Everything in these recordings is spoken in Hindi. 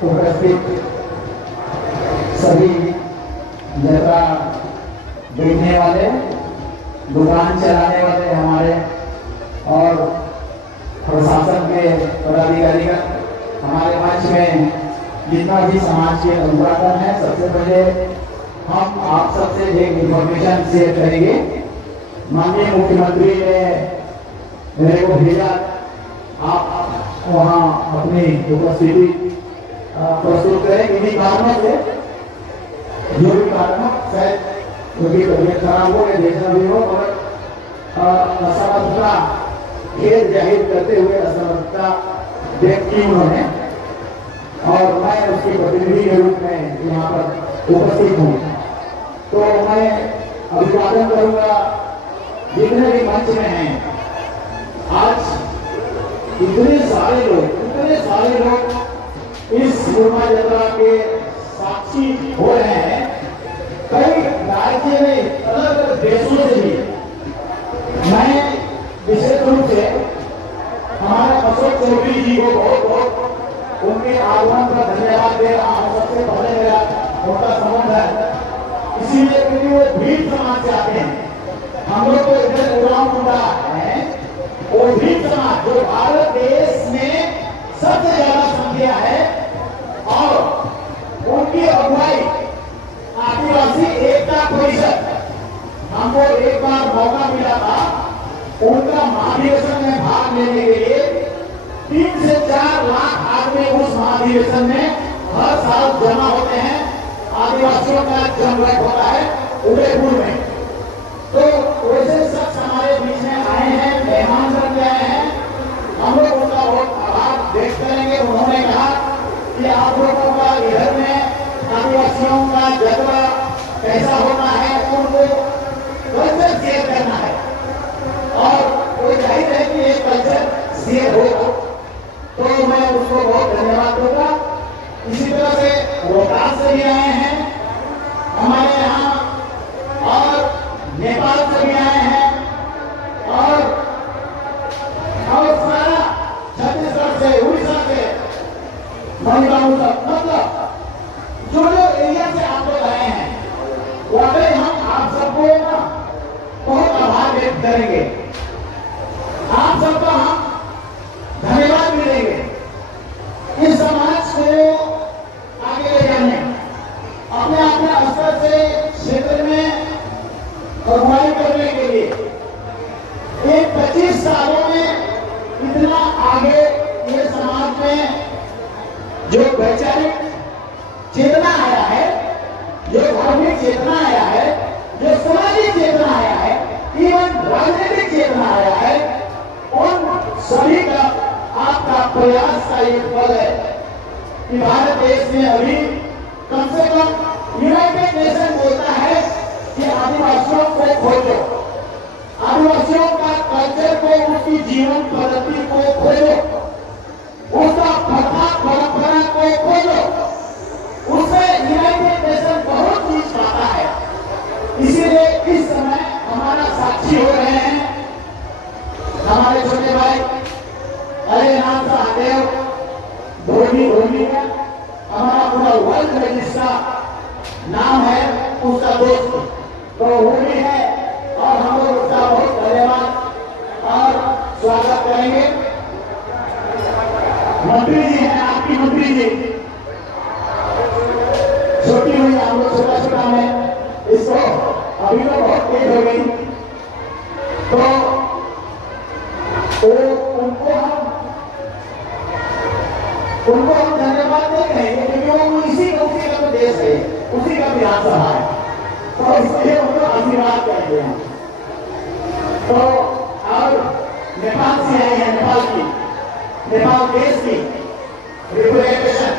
उपस्थित सभी जगह देखने वाले, दुकान चलाने वाले हमारे और प्रशासन के पदाधिकारी, हमारे मंच में जितना भी समाज के अनुवादन है, सबसे पहले हम आप सबसे एक इंफॉर्मेशन शेयर करेंगे। माननीय मुख्यमंत्री ने मेरे को भेजा, आप वहाँ अपनी उपस्थिति प्रस्तुत करें। इन्हीं कारणों से, जो भी कारण शायद क्योंकि तबियत खराब हो या जैसा भी हो, मगर असमर्थता खेद जाहिर करते हुए असमर्थता व्यक्त की उन्होंने, और मैं उसके प्रतिनिधि के रूप में यहाँ पर उपस्थित हूँ। तो मैं अभिवादन करूँगा जितने भी मंच में हैं। आज इतने सारे लोग इस शोभा यात्रा के साक्षी हो रहे हैं। कई राज्य में, अलग अलग देशों से भी। मैं विशेष रूप से हमारे अशोक चौधरी जी को बहुत उनके आगमन का धन्यवाद दे रहा हूँ। सबसे पहले मेरा उनका संबंध है, इसीलिए क्योंकि वो भीड़ समाज से आते हैं। हम लोग तो इधर उड़ाव मुद्दा है, वो भीड़ समाज जो भारत देश में सबसे ज्यादा संख्या है, और उनकी अगुवाई आदिवासी एकता परिषद, हमको एक बार मौका मिला था उनका महाधिवेशन में भाग लेने के लिए। 3 से 4 लाख आदमी उस महाधिवेशन में हर साल जमा होते हैं। आदिवासियों का जमघट होता है उदयपुर में। तो वैसे शख्स हमारे बीच में आए हैं, मेहमान बन गए हैं। हम लोग उनका बहुत आभार व्यक्त करेंगे। उन्होंने कहा कि आप लोगों का इधर में आदिवासियों का जज्बा कैसा होता है, उनको कल्चर शेयर करना है, और वो जाहिर है कि एक कल्चर शेयर हो, तो मैं उसको बहुत धन्यवाद दूंगा। इसी तरह से रोहतास से भी आए हैं हमारे यहाँ, और नेपाल से भी आए हैं, और सारा छत्तीसगढ़ से, उड़ीसा से, मतलब जो एरिया से आप लोग आए हैं, वाकई हम आप सबको ना बहुत आभार व्यक्त करेंगे। आप सबका हम धन्यवाद भी देंगे। इस समाज को आगे ले जाने, अपने अपने स्तर से क्षेत्र में अगुवाई करने के लिए, एक 25 सालों में इतना आगे ये समाज में जो वैचारिक चेतना आया है, जो धार्मिक चेतना आया है, जो सामाजिक चेतना आया है, इवन राजनीतिक चेतना आया है, उन सभी का आपका प्रयास का एक फल है कि भारत देश में अभी कम से कम यूनाइटेड नेशन बोलता है कि आदिवासियों को खोजो, आदिवासियों का कल्चर को, उसकी जीवन पद्धति को खोजो, उसका प्रथा परंपरा को खोजो। उससे यूनाइटेड नेशन बहुत चीज पाता है। इसीलिए इस समय हमारा साक्षी हो रहे हैं हमारे छोटे भाई अजयनाथ सहदेव धोनी का, हमारा पूरा वर्ल्ड में जिसका नाम है उसका दोस्त तो वो भी है, और हम लोग उसका बहुत धन्यवाद और स्वागत करेंगे। मंत्री जी हैं, आपकी मंत्री जी छोटी हुई, हम लोग छोटा में इसको अभी तो बहुत तेज हो गई, तो उनको हम धन्यवाद नहीं कहेंगे, क्योंकि वो उसी का तो देश है, उसी का विधानसभा है, तो इसलिए उनको आशीर्वाद करेंगे हम। तो और नेपाल से आए हैं, नेपाल देश की रिप्रेजेंटेशन,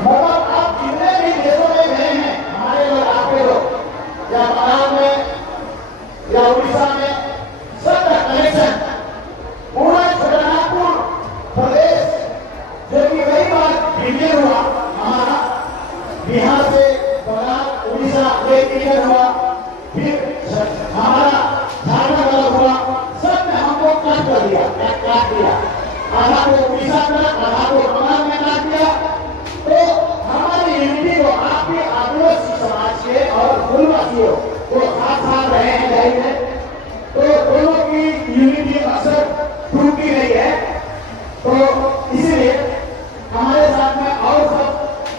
मतलब आप जितने भी देशों में गए हैं, हमारे लोग, आपके लोग, या बंगाल में या उड़ीसा में, सबका कनेक्शन पूरा छतरपुर प्रदेश, जो कि कई बार डिवीजन हुआ हमारा, बिहार से बंगाल उड़ीसा एक डिवीजन हुआ, फिर हमारा झारखंड अलग हुआ, सब में हमको काट दिया। आधा को उड़ीसा में, आधा को बंगाल में काट दिया। तो हमारी यूनिटी को आपके आदिवासी समाज के और मूलवासियों को साथ साथ रहे हैं जाहिर है, तो दोनों की यूनिटी अक्सर टूटती रही है। तो इसीलिए हमारे साथ में और सब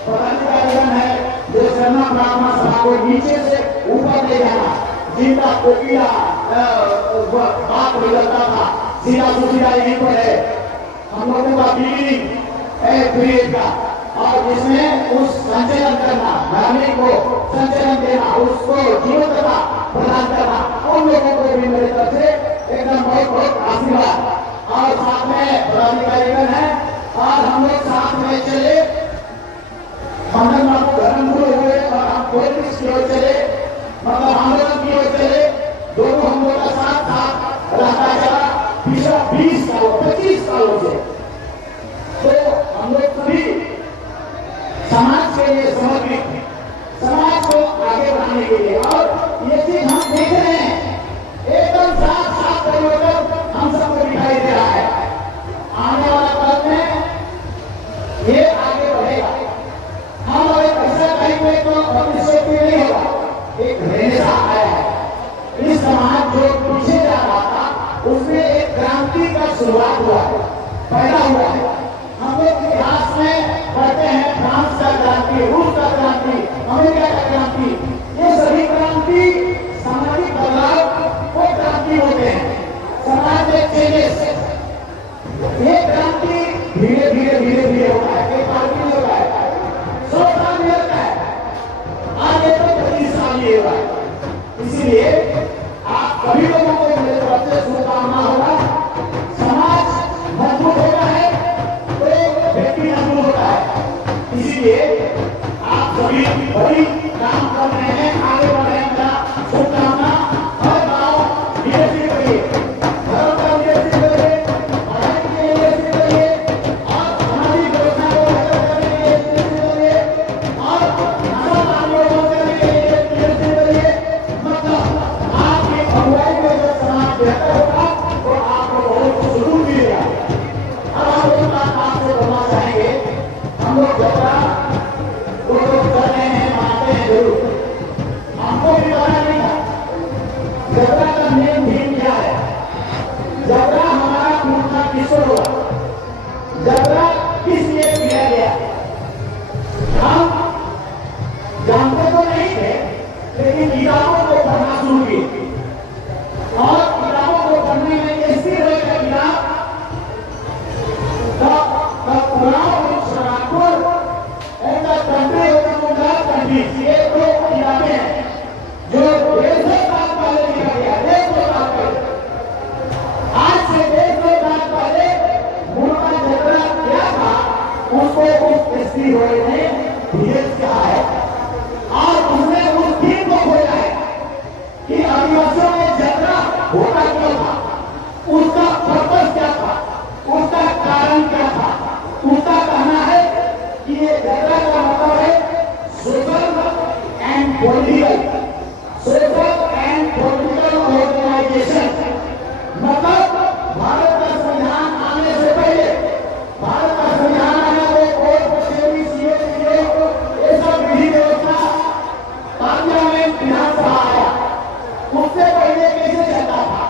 पदाधिकारीगण है जो शर्मा प्रार्थना सभा को नीचे से ऊपर ले जाना, जिनका कोकिला बात निकलता था सीधा सुसीधा यहीं पर है हम लोगों का बिगिनिंग पीरियड का, और जिसमें उस संचलन करना, नागरिक को संचलन देना, उसको जीवंतता प्रदान करना, उन लोगों को भी मेरी तरफ से एकदम बहुत बहुत आशीर्वाद। और साथ में पदाधिकारीगण है और हम लोग साथ में चले, मंडल बाबू धर्मगुरु हुए और हम पॉलिटिक्स की ओर चले, मतलब आंदोलन की ओर चले, दोनों हम लोग का साथ साथ रहता चला पिछला 20 सालों 25 सालों से। तो हम लोग सभी समाज के लिए समर्पित, समाज को आगे बढ़ाने के लिए, और ये चीज हम देख रहे हैं एकदम साफ साफ परिवर्तन हम सबको दिखाई दे रहा है। आने वाला पल में ये आगे बढ़ेगा। हम अगर पैसा कहेंगे तो भविष्य में नहीं होगा। एक रेनेसा आया है, इस समाज जो पीछे जा रहा था उसमें एक क्रांति का शुरुआत हुआ है, पैदा हुआ है। हम लोग इतिहास में पढ़ते हैं फ्रांस का क्रांति, रूस का क्रांति, अमेरिका का क्रांति, ये सभी क्रांति सामाजिक बदलाव को क्रांति होते हैं, समाज में चेंजेस। ये क्रांति धीरे धीरे धीरे धीरे होता है, एक बार नहीं होता है, 100 साल में होता है, आगे तो 25 साल ये हुआ है। इसीलिए आप सभी लोगों को मेरे तरफ से शुभकामना होगा। समाज मजबूत होता है तो व्यक्ति मजबूत होता है। इसीलिए आप सभी बड़ी काम कर रहे हैं, आगे बढ़ रहे हैं, मेरा शुभकामना। हर गाँव लीडरशिप करिए, धर्म का लीडरशिप करिए, पढ़ाई के लिए लीडरशिप करिए, और सामाजिक व्यवस्था को बेहतर करने के लिए लीडरशिप करिए, और नशा पानियों को करने के लिए लीडरशिप करिए। मतलब आपकी अगुवाई में जब समाज बेहतर होगा तो आपको बहुत सुकून मिलेगा। अब हम लोग बात आपसे बोलना चाहेंगे, हम लोग जबरा वो लोग कर रहे हैं, मानते हैं जरूर, हमको भी पता नहीं था जबरा का मेन थीम क्या है। जबरा हमारा पूछना किसको होगा, जबरा किस लिए किया गया हम जानते तो नहीं थे, लेकिन किताबों को पढ़ना शुरू किए, और किताबों को पढ़ने में ऐसी रहे किताब ये दो किताबें हैं जो 150 साल पहले लिखा गया, 150 साल पहले। आज से 150 साल पहले मुल्का जबरा क्या था उसको उस एसपी रॉय ने भेज कहा है, और उसने उस थीम को खोला है कि आदिवासियों में जबरा होता क्यों था, उसका पर्पस क्या था, उसका कारण क्या था। उसका कहना है कि ये जबरा का मतलब है social and political, social and political organisation. मतलब भारत का संविधान आने से पहले, भारत का संविधान आने से कोर्ट कचहरी सीए ये सब विधि व्यवस्था पार्लियामेंट विधानसभा आया, उससे पहले कैसे चलता था,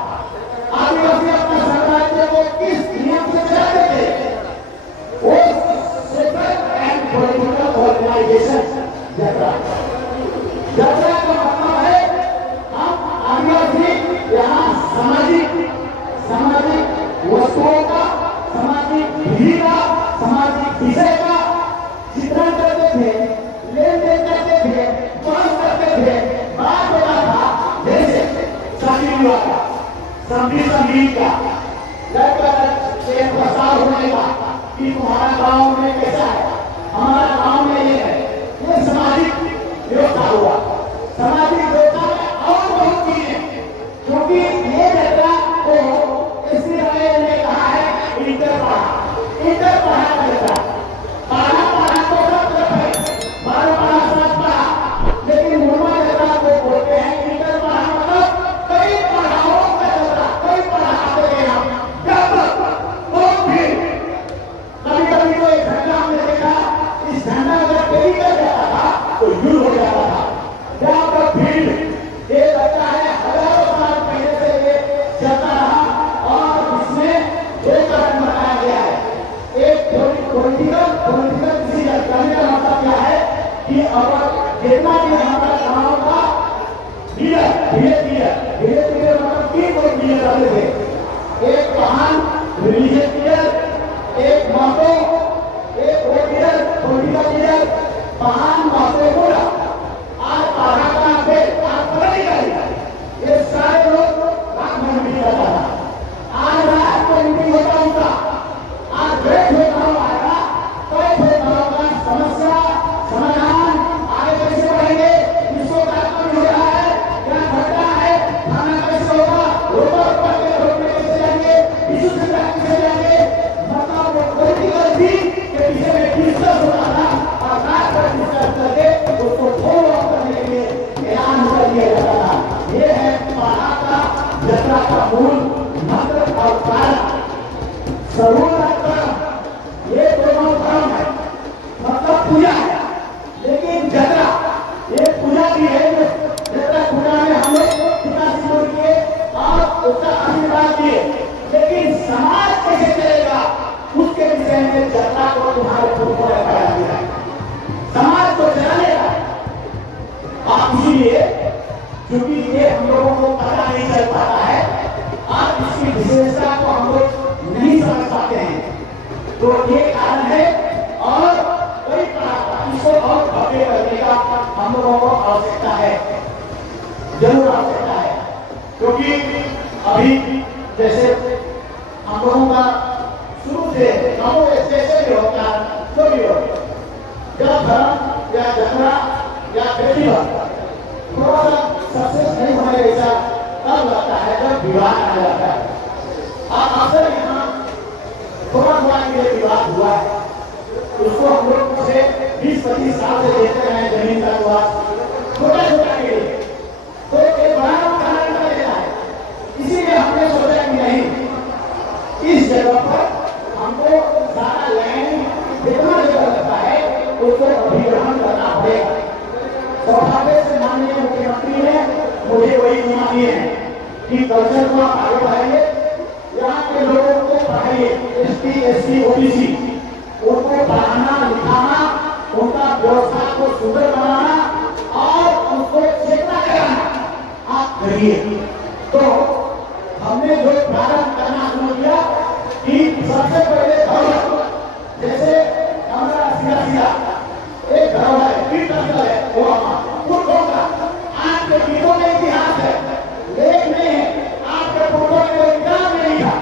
आदिवासी अपना साम्राज्य को किस नियम से चलाते थे, वो सोशल एंड पॉलिटिकल ऑर्गेनाइजेशन जबरा। जबरा का मतलब है हम आदिवासी यहाँ सामाजिक वस्तुओं का, सामाजिक विधि का, सामाजिक विषय का चित्रण करते थे, लेन देन करते थे, बहस करते थे, बात होता था। जैसे शादी विवाह का, संगीत का प्रस्ताव होने का कि तुम्हारा गांव में कैसा है, हमारा गांव में ये है, ये सामाजिक व्यवस्था हुआ। सामाजिक व्यवस्था में और बहुत चीजें, क्योंकि ये जगह को इसी राय ने कहा है इंटर पढ़ा करता, पढ़ा तो सब तरफ है, 12 पढ़ा 7 पढ़ा, लेकिन मुर्मा जगह को बोलते हैं इंटर पढ़ा, मतलब कई पढ़ाओं का जगह, कई पढ़ाते हैं हम, जब बहुत भी पॉलिटिकल डिसीजन करने का मतलब क्या है कि अब जितना भी हमारा गांव का धीरे धीरे मतलब 3 लोग लीडर आते थे। एक महान रिलीजियस लीडर, एक महतो, एक वो लीडर पॉलिटिकल लीडर महान महतो बोला। आज आधा का फिर आज पता नहीं करेगा ये सारे लोग रात में मीटिंग करता था। आज रात को मीटिंग होता उनका, आज ब्रेक होता आएगा कई भेदभाव का समस्या समाधान आगे कैसे बढ़ेंगे, इसको तात्पर्य हो रहा है क्या घटना है, खाना कैसे होगा, रोकने कैसे जाएंगे, इशू से कैसे जाएंगे, मतलब वो पॉलिटिकल भी के विषय में डिस्कस हो रहा था और रात भर डिस्कस करके उसको फॉलो अप करने के लिए ऐलान कर दिया जाता था। ये है पहाड़ा यात्रा का मूल मंत्र और कारण। सर्वों ये दोनों धर्म है, मतलब पूजा है, लेकिन जतरा ये पूजा भी है। जतरा पूजा में हम लोग पिताजी बोल के और उसका आशीर्वाद दिए, लेकिन समाज कैसे चलेगा उसके विषय में जतरा को तुम्हारे खुद को लगाया गया है। समाज को चलाएगा आप, इसीलिए क्योंकि ये हम लोगों को पता नहीं चल पाता है, आप इसकी विशेषता को हम लोग नहीं समझ पाते हैं, तो ये कारण है। और कोई इसको और भव्य करने का हम लोगों को आवश्यकता है, जरूर आवश्यकता है, क्योंकि अभी जैसे हम लोगों का शुरू से गाँव जैसे भी होता जो भी हो, जब धर्म या जतरा या फेस्टिवल थोड़ा सा सक्सेस नहीं होने जैसा तब लगता है जब विवाह आ जाता है। आप अक्सर यहाँ थोड़ा के लिए विवाद हुआ है, उसको हम लोग से 20-25 साल से देखते रहे जमीन का विवाद छोटा के लिए, तो एक बड़ा कारण का लेना है। इसीलिए हमने सोचा कि नहीं, इस जगह पर हमको सारा लैंड जितना जगह लगता है उसको अधिग्रहण करना पड़ेगा। सौभाग्य से माननीय मुख्यमंत्री ने मुझे वही अनुमति दी है कि कल्चर को आप आगे बढ़ाइए, यहाँ के लोगों को पढ़ाइए, ST SC OBC उनको पढ़ाना लिखाना, उनका व्यवस्था को सुंदर बनाना और उनको चेतना कराना आप करिए। तो हमने जो प्रारंभ करना शुरू किया कि सबसे पहले धर्म, जैसे हमारा सीधा एक धर्म है, कीर्तन है, वो का आपके गीतों में इतिहास है, लेख नहीं है, आपके फोटो में कोई इतिहास नहीं था,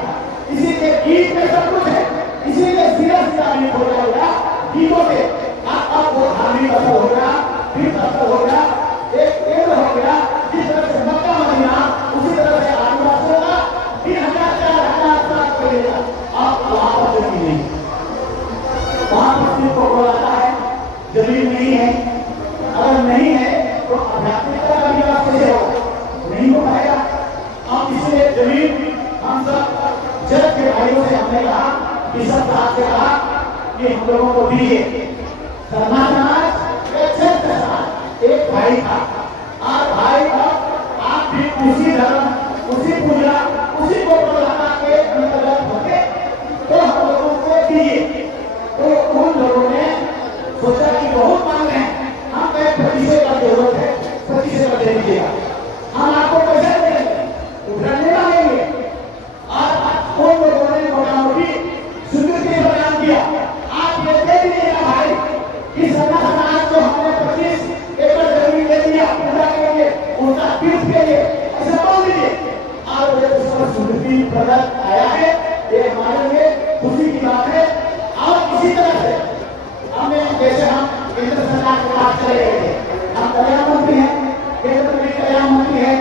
इसीलिए गीत में सब कुछ है, इसीलिए सीधा गीत हो जाएगा गीतों से। आपको धार्मिक असर हो गया, तीर्थ असर हो गया, एक केंद्र हो गया, जिस तरह से मक्का मदीना उसी तरह से आदिवासियों का 3000-4000 साल पहले आप वहां पर जमीन नहीं, वहां पर को बोलाता है जमीन नहीं है, अगर नहीं है तो आध्यात्मिकता का विकास कैसे होगा, नहीं हो पाएगा। अब इसलिए जमीन हम सब जगत के भाइयों से हमने कहा कि सब साथ से कहा कि हम लोगों को दीजिए। शर्मा समाज एक भाई था, आप भाई था, आप भी उसी धर्म उसी पूजा उसी को प्रधानता के अंतर्गत होते तो हम लोगों को दीजिए। तो उन लोगों ने सोचा कि बहुत मांग रहे हैं, हम कहे 25 का जरूरत है, 25 का दे दीजिएगा, हम आपको पैसा देंगे, उठाने मांगेंगे। और उन लोगों ने मोटा मोटी स्वीकृति प्रदान किया, आप ये दे दीजिएगा भाई कि शर्मा समाज को हमने 25 एकड़ जमीन दे दिया पूजा के लिए, उनका तीर्थ के लिए, ऐसा बोल दीजिए। और ये उसका स्वीकृति प्रदान आया है, ये हमारे लिए खुशी की बात है। और इसी तरह से हमें जैसे हम केंद्र सरकार के पास चले गए थे, हम कल्याण मंत्री हैं, केंद्र में कल्याण मंत्री है,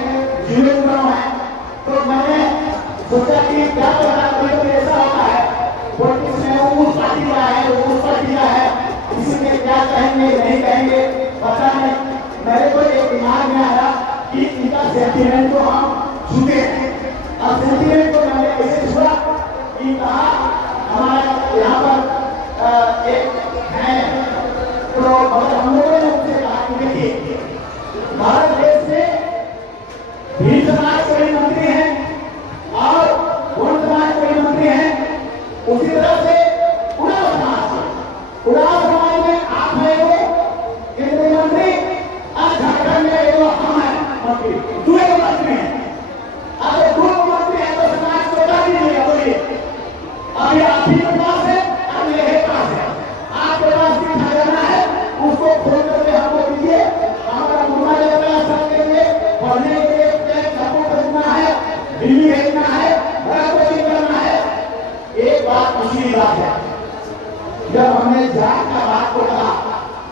जीवन उड़ाव है, तो मैंने सोचा कि क्या पता कभी ऐसा होता है पॉलिटिक्स में वो उस पार्टी का है, वो उस पार्टी का है, किसी ने क्या कहेंगे नहीं कहेंगे पता नहीं। मेरे को एक दिमाग में आया कि इनका सेंटीमेंट को हम छूते हैं, और सेंटीमेंट को मैंने कैसे छुआ कि कहा हमारा यहाँ पर एक है, तो हम लोगों ने उनसे कहा कि देखिए भारत देश में भील समाज के भी मंत्री हैं और वर्ण समाज के भी मंत्री हैं, उसी तरह से उड़ाव समाज भी के पास है और मेरे पास है। आपके पास भी खजाना है, उसको खोल करके हमको दीजिए। हमारा मुन्ना जगह सब के लिए पढ़ने के लिए हमको खरीदना है, दिल्ली भेजना है, बड़ा कोचिंग करना है। एक बात दूसरी बात है, जब हमने जात का बात को कहा,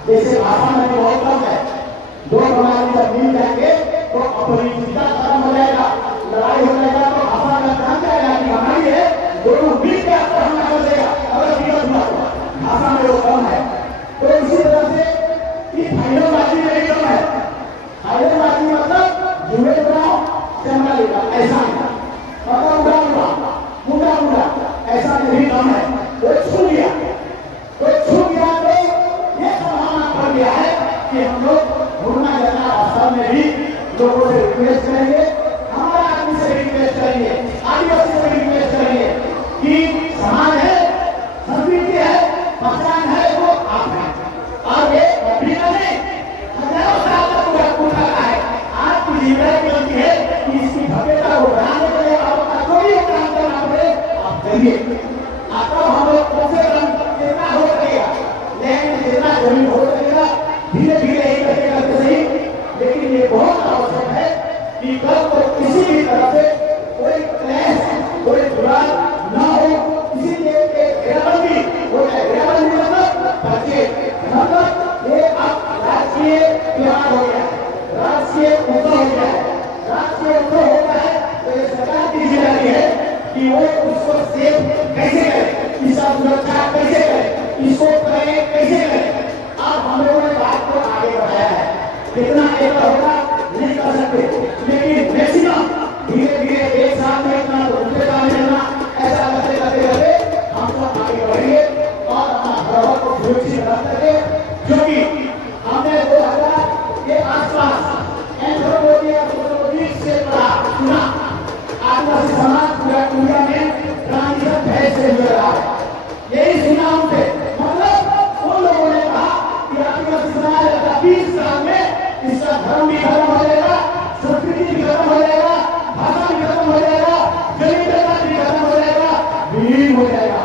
जैसे भाषा में बहुत कम है, दो हमारे जब मिल जाएंगे तो अपरिचितता खत्म हो जाएगा, लड़ाई हो जाएगा, तो भाषा का जान जाएगा कि हमारी है, दोनों मिल के आपको हमला कर देगा अगर विरोध हुआ तो। भाषा में वो कम है। तो इसी तरह से कि फाइनलबाजी में भी कम है। फाइनलबाजी मतलब जुड़े बनाओ चमड़ा लेगा, ऐसा नहीं मतलब उड़ा उड़ा मुड़ा मुड़ा ऐसा नहीं कम है। वो छू गया तो ये संभावना बढ़ गया है कि हम लोग मुन्ना जगह अवसर में भी लोगों से रिक्वेस्ट करेंगे, हमारा आदमी से रिक्वेस्ट करेंगे, आदिवासी से रिक्वेस्ट करेंगे कि समाज है, संस्कृति है, पहचान है, वो आप है। और ये अभी नहीं, हजारों साल तक पूरा पूरा है। आपकी जिम्मेदारी बनती है कि इसकी भव्यता को बढ़ाने के लिए आपका कोई काम करना पड़े, आप करिए। आपका हम लोग कम से कम कितना हो सकेगा, लेकिन जितना जमीन हो सकेगा धीरे धीरे ही करके करते सही। लेकिन ये बहुत आवश्यक है कि कल को किसी भी तरह से कोई क्लेश, कोई विवाद न हो, इसीलिए घेराबंदी हो जाए। घेराबंदी मतलब बच्चे मतलब ये अब राष्ट्रीय त्योहार हो गया, राष्ट्रीय उत्सव हो गया है। राष्ट्रीय उत्सव होता है तो ये सरकार की जिम्मेदारी है कि वो उसको सेफ कैसे करे, इसका सुरक्षा कैसे करे, इसको करें कैसे करें। अब हम लोगों ने बात को आगे बढ़ाया है, कितना एकड़ होगा नहीं कर सकते, लेकिन मैक्सिमम धीरे धीरे एक साल में इतना दूसरे साल में इतना ऐसा करते करते करते हम सब आगे बढ़ेंगे और अपना धरोहर को सुरक्षित रख सके। क्योंकि हमने 2000 के आसपास एंथ्रोपोलॉजी से पढ़ा सुना, आदिवासी समाज पूरा दुनिया में ट्रांजिशन फेज से गुजर रहा है, यही सुना उनसे। मतलब उन लोगों ने कहा कि आदिवासी समाज 20 साल में इसका धर्म भी खत्म हो जाएगा, संस्कृति भी खत्म हो जाएगा, भाषा भी खत्म हो जाएगा, जमीन जायदाद भी खत्म हो जाएगा, विलीन हो जाएगा।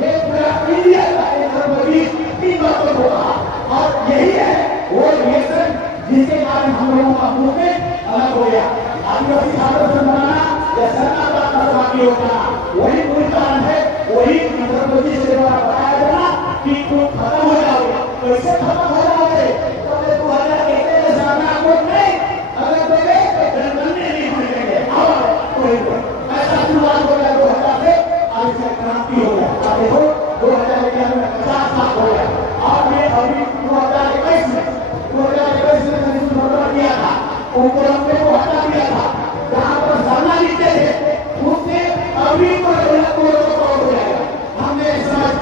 ये पूरा इंडिया का एंथ्रोपोलॉजी 3 बातों को कहा और यही है वो रिएक्शन जिसके कारण हम लोगों का मूवमेंट अलग हो गया। आदिवासी छात्र संघ बनाना या सरकार का बाकी होना वही मूल कारण है। वही एंथ्रोपोलॉजी से द्वारा बताया जाना कि तुम खत्म हो जाओगे। कैसे खत्म हो जाओगे? तो 2001 में सामना आपको नहीं, अगर दोगे तो जनगणना नहीं होने देंगे। ऐसा शुरुआत हो गया 2000 से, आज से क्रांति हो गया। आप देखो 2011 में 50 लाख हो गया और ये अभी 2021 में किया था, उनको हमने को हटा दिया था। जहाँ पर धरना लिखते थे उसने अभी तो हो जाएगा। हमने समझ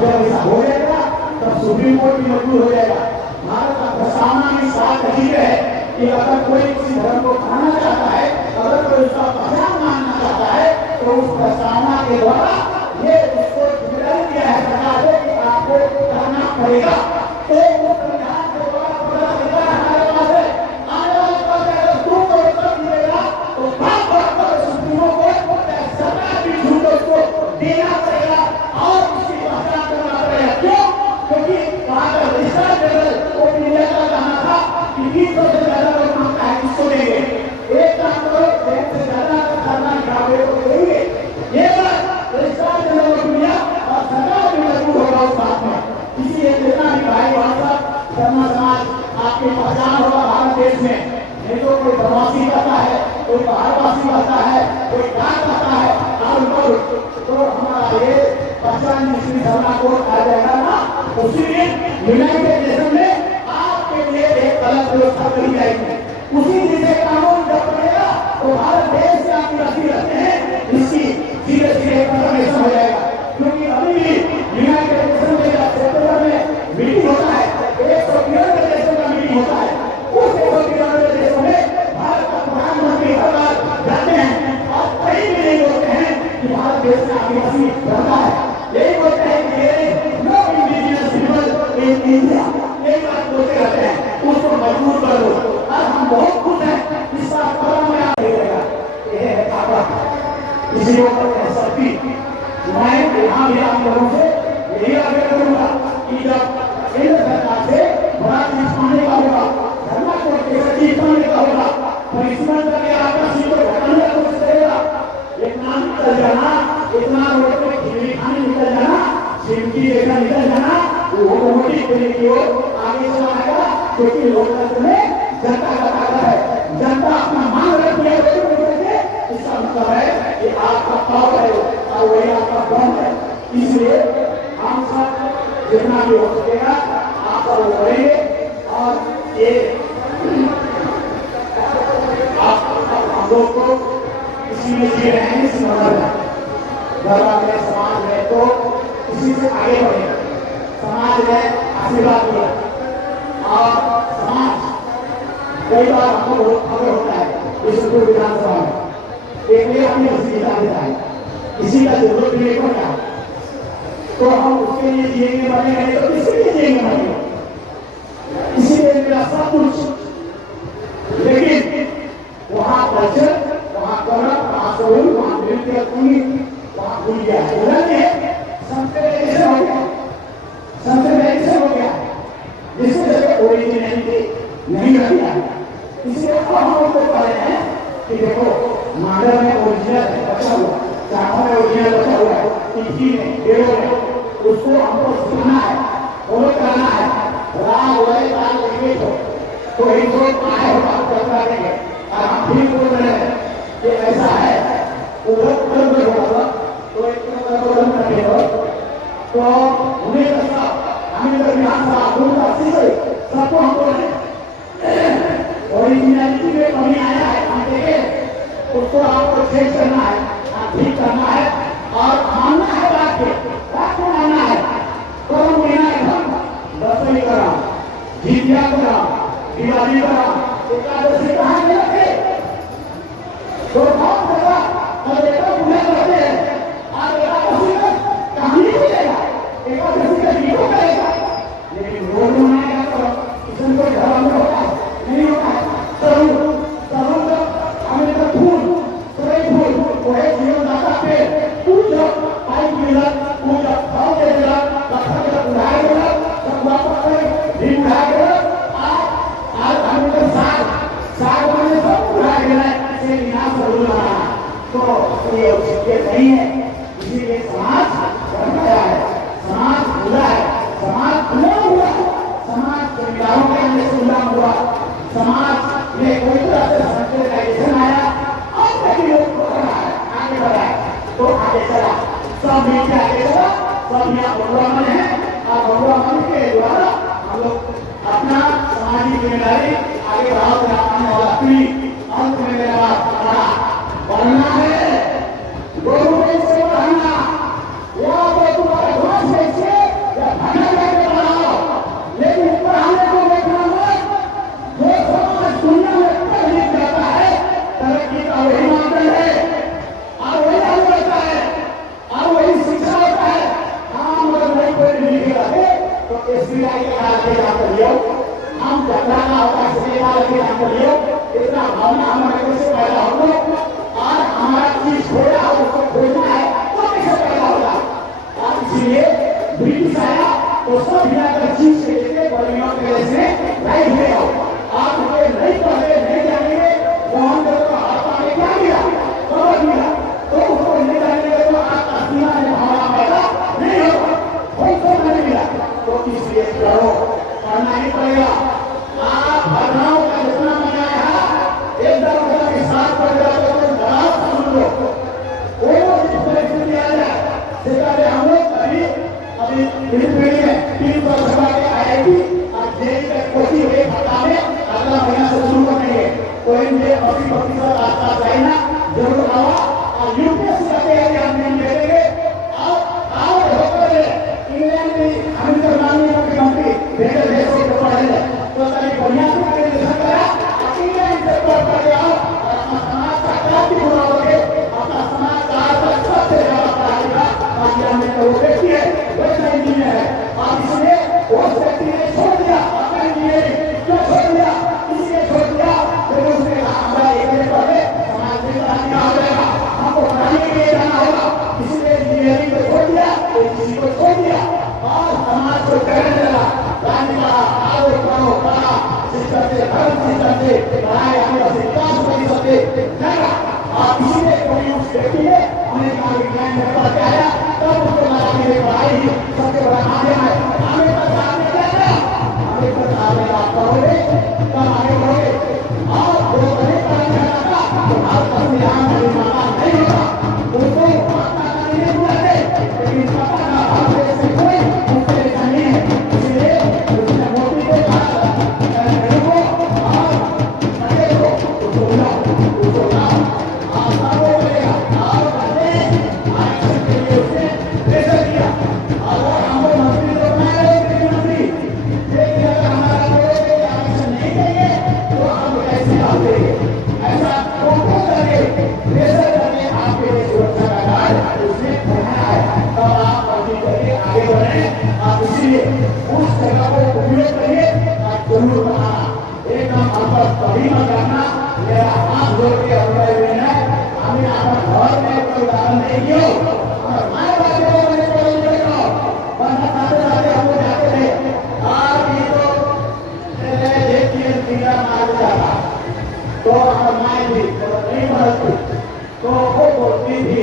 जब ऐसा हो जाएगा तब सुप्रीम कोर्ट भी मजबूर हो जाएगा। भारत का प्रस्तावना में साफ लिखित है कि अगर कोई किसी धर्म को खाना चाहता है, अगर कोई उसका पहचान मानना चाहता है तो उस प्रस्तावना के द्वारा ये उसको जिम्मेदारी दिया है सरकार को कि आपको करना पड़ेगा। तो वो संविधान के द्वारा पूरा अधिकार हमारे पास है। आने वाले पल में अगर तुम को उत्तर मिलेगा तो बात पर सुप्रीमो को सरकार की छूट उसको देना पड़ेगा और उसकी पहचान करना पड़ेगा। क्यों? क्योंकि वहाँ का रजिस्ट्रार जनरल को इंडिया का कहना था कि 300 से ज्यादा लोग मांगता है, किसको देंगे? एक काम करो, 1 से ज्यादा करना ग्रामीण को देंगे। ये बात रजिस्ट्रार जनरल को दिया और सरकार भी मजबूर होगा उस बात में। इसीलिए जितना भी भाई भाषा शर्मा समाज आपकी पहचान होगा भारत देश में। नहीं तो कोई प्रवासी करता है, कोई बाहरवासी करता है, कोई क्या करता है, तो हमारा ये पहचान जिसकी धर्मा को आ जाएगा ना, उसी दिन यूनाइटेड नेशन में आपके लिए एक अलग व्यवस्था करी जाएगी। उसी दिन से कानून जब बनेगा तो भारत देश से आदिवासी रहते हैं, इसकी धीरे धीरे ट्रांसफॉर्मेशन हो जाएगा। क्योंकि अभी भी यूनाइटेड नेशन में सितंबर में मीटिंग होता है, 193 देशों का मीटिंग होता है। उस 193 देशों में भारत का प्रधानमंत्री हर बार जाते हैं और कहीं भी नहीं बोलते हैं कि भारत देश में आदिवासी रहता है। यही बोलते हैं कि no indigenous people in India, यही बात बोलते रहते हैं। उसको मजबूर कर दो और हम बहुत खुश हैं इस बात पर। मैं आप देगा ये है ताकत, इसी ऊपर शक्ति मैं यहाँ भी आप लोगों से यही आग्रह करूंगा कि जब केंद्र सरकार से बड़ा चीज पाने का होगा, धर्मा कोर्ट के चीज पाने का होगा, परिश्रम करके आपका सीट को घटाने का कोशिश करेगा, इतना निकल जाना, इतना रोड पे खिचड़ी खाने निकल जाना, सिमटी जैसा निकल जाना, वो ऑटोमेटिक करने की ओर आगे चला आएगा, क्योंकि लोकतंत्र में जनता का ताकत है। जनता अपना मांग रखती है, इसका मतलब है कि आपका पावर है और वही आपका बल है। इसलिए हम सब जितना भी हो सकेगा आप सब करेंगे और ये हम लोग को इसी में जी रहे हैं, इसी धर्म में समाज में तो इसी से आगे बढ़ेगा। समाज ने आशीर्वाद दिया और समाज कई बार हमको बहुत खबर होता है इस विधानसभा में एक अपनी जिता देता है, किसी का जरूरत नहीं पड़ता, तो हम उसके लिए जिएंगे मरेंगे, तो किसी लिए जिएंगे मरेंगे, इसीलिए मेरा सब कुछ। लेकिन वहाँ कल्चर, वहाँ कर्म, वहाँ सोल, वहाँ नृत्य, वहाँ भूल गया है, संस्कृत हो गया, संस्कृत हो गया, जिसकी जगह ओरिजिनलिटी नहीं रही। इसलिए हम लोग कह रहे हैं कि देखो मांडर में ओरिजिनल बचा हुआ, चावल में ओरिजिनल बचा हुआ है, इसी में देवों में उसको हमको सुनना है, फॉलो करना है। राम वही राम लेंगे तो एक दो आए हो बात करता रहेंगे और हम भी बोल रहे हैं कि ऐसा है उधर उधर होगा तो एक उधर करके हो तो उन्हें ऐसा हमें तो विधानसभा दूंगा सबको हम बोल रहे ओरिजिनलिटी में कमी आया है, हम देखें उसको आपको चेक करना है, ठीक करना है और मानना है बात को मानना है। कर्म लेना है, दसवीं करा, जीतिया करा, दिवाली करा, एकादशी कहाँ मिला थे तो बहुत जगह और देखो उन्हें करते हैं और एकादशी का कहानी मिलेगा, एकादशी का जीरो करेगा, लेकिन रोड बनाएगा तो किसी को घर में होता नहीं होता है। हमें तो फूल वो है जीवन दाता पे तू जब पाइप मिला तू जब भाव दे दिला पत्थर जब उड़ाए दिला तब वापस भी उड़ाए दिला आज हमें तो साग वाले सब उड़ाए दिला से विनाश जरूर रहा तो ये औचित्य नहीं है। इसीलिए समाज बढ़ गया है, समाज खुला है, समाज खुला हुआ है, समाज जमींदारों के अंदर खुला हुआ, समाज में कोई तरह से सेंट्रलाइजेशन आया और कई लोग आगे बढ़ा तो आगे चला, सब मिलकर आगे चला, सब यहाँ बंगुआ मन है और बंगुआ मन के द्वारा हम लोग अपना सामाजिक जिम्मेदारी आगे बढ़ाते आने वाला पीढ़ी अंत में मेरा बात बढ़ना है, दोनों से बढ़ना या तो तुम्हारे घोष में से या भटक करके बढ़ाओ, लेकिन बढ़ाने को देखना मत। जो समाज दुनिया में पढ़ने जाता है तरक्की का वही मानदंड है और वही लागू होता है और वही शिक्षा होता है। हाँ मगर नहीं कोई नहीं लिखे तो SBI के हाथ में जाकर लियो, हम जगह का होता है SBI के हाथ में लियो, इतना भावना हमारे से पैदा होगा और हमारा चीज खोया हो उसको खोजना है तो कैसे पैदा होगा। और इसीलिए ब्रिटिश आया तो सब मिलाकर चीज से लेके बलियों के से नहीं हुए हो, आप उसे नहीं पढ़े नहीं जानेंगे मोहन को हाथा में क्या मिला समझ मिला तो उसको नहीं जानेंगे तो आपका सीमा में भावना पैदा नहीं होगा, कोई को नहीं मिला तो इसलिए करो पढ़ना ही पड़ेगा। आप भावनाओं का जितना मजा है एकदम के साथ पढ़ जाते हो बड़ा समझ लो वो परिस्थिति आ जाए सिखाते हम लोग अभी पीढ़ी में 300 के आईआईटी और जेई का कोचिंग एक हफ्ता में अगला महीना से शुरू करेंगे, तो इनके 80% रास्ता चाइना जरूर आवा और यूपीएससी का तैयारी हम दे देंगे और होकर इंग्लैंड में हम जर्मनी की कंपनी बेहतर देशों को पढ़े तो तभी बढ़िया से करेंगे करा इंग्लैंड से पढ़ कर आओ और अपना समाज का क्रांति बनाओगे, अपना समाज का सबसे ज्यादा पढ़ाएगा बाकी हमने तो वो व्यक्ति है वैसा इंजीनियर है और इसलिए उस व्यक्ति ने छोड़ दिया अपना इंजीनियरिंग क्यों छोड़ दिया, इसलिए छोड़ दिया क्योंकि उसने कहा हमारा एक पढ़े समाज में हो जाएगा। से बढ़ाए जाने का 50% से लगा। और इसीलिए कोई उस व्यक्ति ने अमेरिका विज्ञान में पढ़ के आया, तब उसको लगा कि ये पढ़ाई ही सबसे बड़ा माध्यम है। आगे तक आपने क्या किया? आगे तक आपने बात करोगे तब आगे बढ़ोगे। और जो नहीं पढ़ा जाता तो भारत का संविधान निर्माता नहीं होता, उनको पता नहीं बुलाते, लेकिन पता का भारत देश में कोई मुफ्त ऐसा नहीं है। इसलिए उसने मोदी को कहा को और पटेल को उसको बुलाओ आप सबको बोलेगा और कहते आरक्षण के लिए उसने प्रेशर किया। अगर हमको मंत्री तो बनाया मंत्री, लेकिन अगर हमारा बोलोगे आरक्षण नहीं देंगे तो हम कैसे आप देंगे? ऐसा को करके प्रेशर करके आपके सुरक्षा का कार्य उसने बनाया है। तो आप मंत्री करके आगे बढ़े। आप इसीलिए उस जगह को उपयोग करिए और जरूर बनाना। एक काम आपका कभी मत करना। मेरा हाथ जोड़ के अनुरोध है, हमें आपका घर में कोई उदाहरण नहीं दियो और माय बाप को मैंने कोई नहीं करो, वरना साथे साथे हम लोग जाते थे। आज ये तो देखिए कीड़ा मार जाता तो हम माय भी नहीं मरती तो वो बोलती थी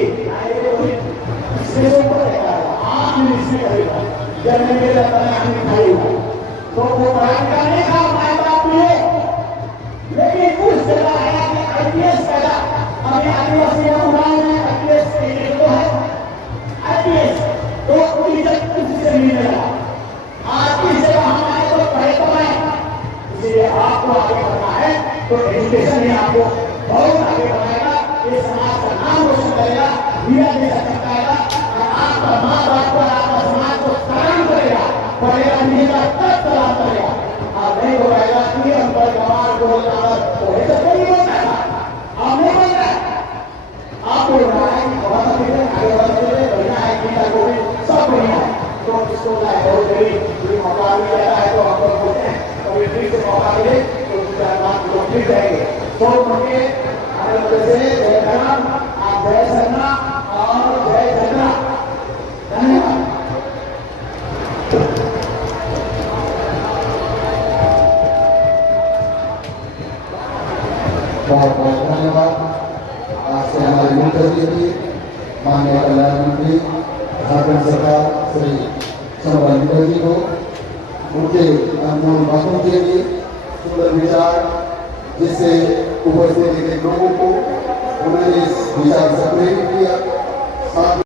इससे ऊपर रहेगा आप नहीं इसमें करेगा। जब मैं मेरे हमने खाई तो वो का नहीं था माय बाप लिए, लेकिन उस जगह आया कि आईपीएस पैदा हमें आदिवासी उड़ान में आईपीएस तो है आईपीएस तो कोई इज्जत किसी से नहीं मिला। आज की जगह हम आए तो पढ़े तो आए, इसलिए आपको आगे बढ़ना है तो एजुकेशन ही आपको बहुत आगे बढ़ाएगा। ये समाज का नाम रोशन करेगा, मीडिया दे सकता है और आपका माँ बाप को आपका समाज को सलाम करेगा, पढ़ेगा लिखेगा तब सलाम करेगा। आप नहीं हो पाएगा कि हम पर गवार को तो ऐसा कोई होता है आप नहीं बोल रहे। आप बोल रहा है कि बहुत आगे बढ़ते बढ़िया है गीता को भी सब बढ़िया है तो इसको बहुत बड़ी मौका भी रहता है तो हम लोग बोलते हैं कभी फिर से मौका मिले तो लोग फिर जाएंगे। तो मुझे से जय राम, आप जय सरना और जय चंद्रा। धन्यवाद। बहुत बहुत धन्यवाद। आज से हमारे मित्र जी माननीय कल्याण मंत्री झारखंड सरकार श्री सोनोवाल जी को उनके अनमोल बातों के लिए सुंदर विचार जिससे उपस्थित लोगों को उन्होंने इस विचार से प्रेरित किया।